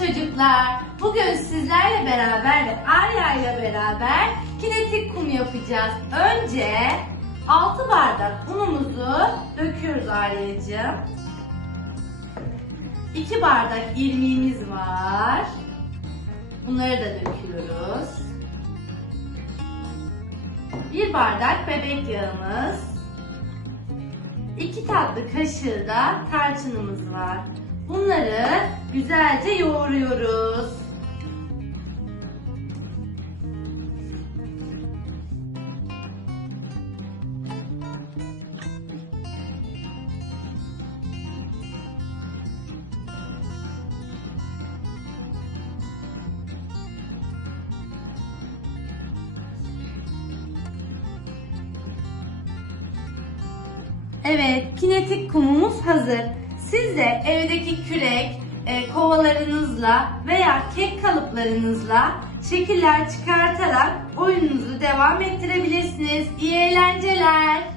Çocuklar. Bugün sizlerle beraber ve Arya ile beraber kinetik kum yapacağız. Önce 6 bardak unumuzu döküyoruz Arya'cığım. 2 bardak irmiğimiz var. Bunları da döküyoruz. 1 bardak bebek yağımız. 2 tatlı kaşığı da tarçınımız var. Bunları güzelce yoğuruyoruz. Evet, kinetik kumumuz hazır. Siz de evdeki kürek, e, kovalarınızla veya kek kalıplarınızla şekiller çıkartarak oyununuzu devam ettirebilirsiniz. İyi eğlenceler.